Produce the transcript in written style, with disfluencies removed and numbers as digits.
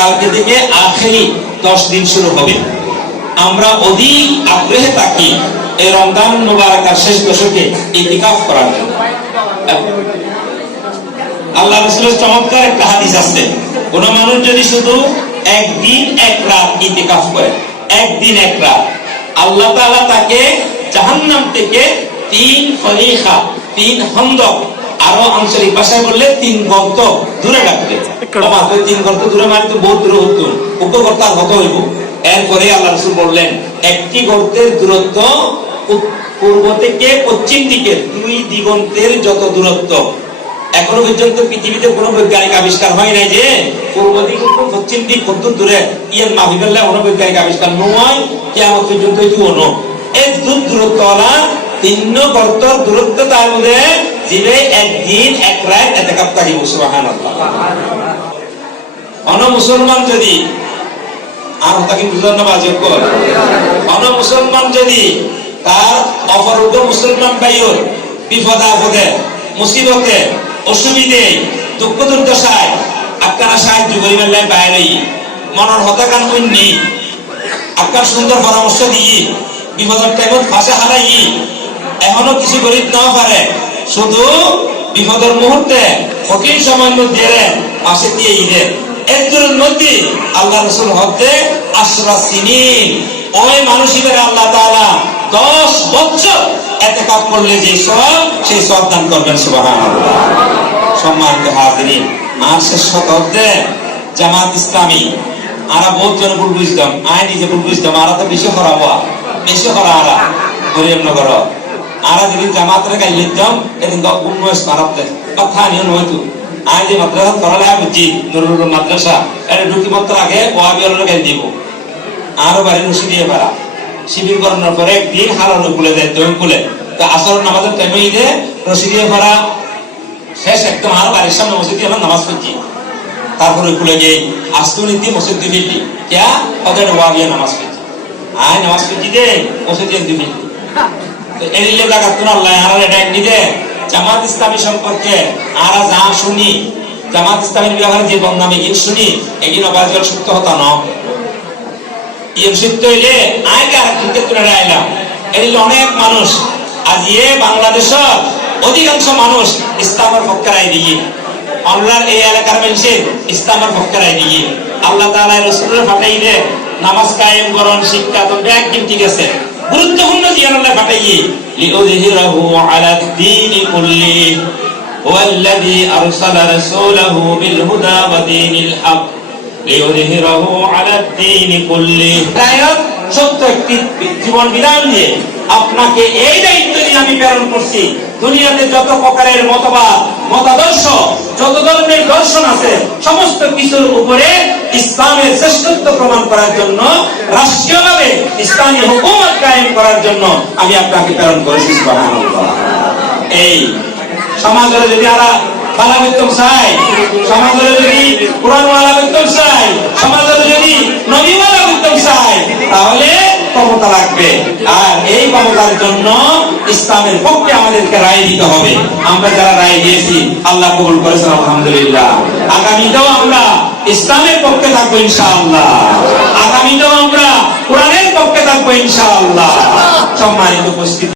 কালকে থেকে আখেরি 10 দিন শুরু হবে। আমরা অধিক আগ্রহে থাকি এই রমজান মুবারকের শেষ দশকে ইতিকাফ করার জন্য। আল্লাহ রাসূলের চমৎকার একটা হাদিস আছে, কোন মানুষ যদি শুধু একদিন এক রাত ইতিকাফ করে, একদিন এক রাত, আল্লাহ তাআলা তাকে জাহান্নাম থেকে 3 খলিখা 3 খন্দক, আরো আঞ্চলিক ভাষায় বললে 3 গর্ত দূরে রাখবে। মাত্র 3 গর্ত দূরে মানে তো বহুত দূরে হতো, উপগর্ত হত হইব। এরপরে আল্লাহ রাসূল বললেন একটি গর্তের দূরত্ব পূর্ব থেকে পশ্চিম দিকে 2 দিগন্তের যত দূরত্ব। এখনো পর্যন্ত পৃথিবীতে কোনো বৈজ্ঞানিক আবিষ্কার হয় নাই যে পূর্ব দিক পশ্চিম দিক কত দূরে ইয়ার মাপি ফেললে কোনো বৈজ্ঞানিক আবিষ্কার নয়। কিয়ামত পর্যন্ত এটুকুনো এই দূরত্বওয়ালা 3 গর্তর দূরত্ব তার মধ্যে যিনি একদিন এক রাত ইতিকাফ থাকিব। সুবহানাল্লাহ। অন মুসলমান যদি আর তাকে বুঝানো বাজে কর, অন মুসলমান যদি তার অপরুদ্ধ মুসলমান ভাইয়ের বিপদ আপদে মুসিবতে অসুবিধে দুঃখ দুর্দশায় আপনারা সাহায্য করিবেন বাইরে মনের হতাকান কইনি আপনার সুন্দর পরামর্শ দিয়ে বিপদের টাইমত ভাষা হারাই এখনো কিছু গরিব না পারে, শুধু বিপদের মুহূর্তে কঠিন সময়ের মধ্যে পাশে দিয়ে ঈদের একজনের মধ্যে আল্লাহ রাসূল হতে আশরা সিনিন ওই মানুষের আল্লাহ তাআলা 10 বছর ইতিকাফ করলে যে সওয়াব সেই সওয়াব দান করবেন। সুবহানাল্লাহ। সম্মানিত হাজিরিন, আর শেষ শতাব্দে জামাত ইসলামী আরা বহুত জন ভুল বুঝতাম, আই নিজে ভুল বুঝতাম, আরা তো বেশি হরাবা বেশি হরা আরা গরিব নগর আরা যদি জামাতরে গাই লিখতাম এদিন তো উন্নয়ন মারাতে কথা নিয়ন হয়তো আই যে মাদ্রাসা করালে বুঝি নুরুল মাদ্রাসা এটা ঢুকি মাত্র আগে ওয়াবিয়ার গাই দিব আরো বাড়ি নুসি দিয়ে পারা শিবির করানোর পরে একদিন হারানো খুলে দেয় দই খুলে তো আসর নামাজের টাইমে ঈদে রশি দিয়ে ভরা শেষ একদম আরো বাড়ির সামনে মসজিদে আমরা নামাজ পড়ছি, তারপরে খুলে গিয়ে আসতো নীতি মসজিদ দিবি ক্যা ওদের ওয়াবিয়া নামাজ পড়ছি আয় নামাজ পড়ছি দে মসজিদ দিবি তো এরিলে লাগাত না আল্লাহ আর এটা নিদে জামাত ইসলামী সম্পর্কে আরা যা শুনি জামাত ইসলামীর ব্যাপারে যে বদনামি গিয়ে শুনি এগুলো বাজার সত্য হতা না ইয়ে সত্য হইলে আগে আর কিন্তু করে আইলাম এরিলে অনেক মানুষ আজ এ বাংলাদেশের অধিকাংশ মানুষ ইসলামের পক্ষে রায় দিয়ে অনলাইন এই এলাকার মানুষে ইসলামের পক্ষে রায় দিয়ে আল্লাহ তাআলা রাসূলের ফাটাইলে নামাজ কায়েম করন শিক্ষা তো একদিন ঠিক আছে গুরুত্বপূর্ণ জিয়ারুল্লাহ ফাটাইয়ে লিউযহিরাহু আলা দ্বীনি কুল্লি ওয়াল্লাযী আরসালা রাসূলাহু বিল হুদা ওয়া দীনিল হক লিউযহিরাহু আলা দ্বীনি কুল্লি। সত্য একটি জীবন বিধান দিয়ে আপনাকে এই দায়িত্ব নিয়ে আমি প্রেরণ করছি দুনিয়াতে যত প্রকারের মতবাদ মতাদর্শ যত ধরনের দর্শন আছে সমস্ত কিছুর উপরে ইসলামের শ্রেষ্ঠত্ব প্রমাণ করার জন্য রাষ্ট্রীয়ভাবে ইসলামী হুকুমত কায়েম করার জন্য আমি আপনাকে প্রেরণ করেছি। সুবহানাল্লাহ। এই সমাজে যদি আরা ভালো করতে চাই, সমাজে যদি কোরআন ওয়ালা করতে চাই, সমাজে যদি নবী ওয়ালা করতে চাই তাহলে ক্ষমতা লাগবে, আর এই ক্ষমতার জন্য ইসলামের পক্ষে আমাদেরকে রায় দিতে হবে। আমরা যারা রায় দিয়েছি আল্লাহ কবুল করেছেন আলহামদুলিল্লাহ। আগামীতেও আমরা ইসলামের পক্ষে থাকবো ইনশাআল্লাহ, আগামীতেও আমরা কোরআনের পক্ষে থাকবো ইনশাআল্লাহ। সম্মানিত উপস্থিতি।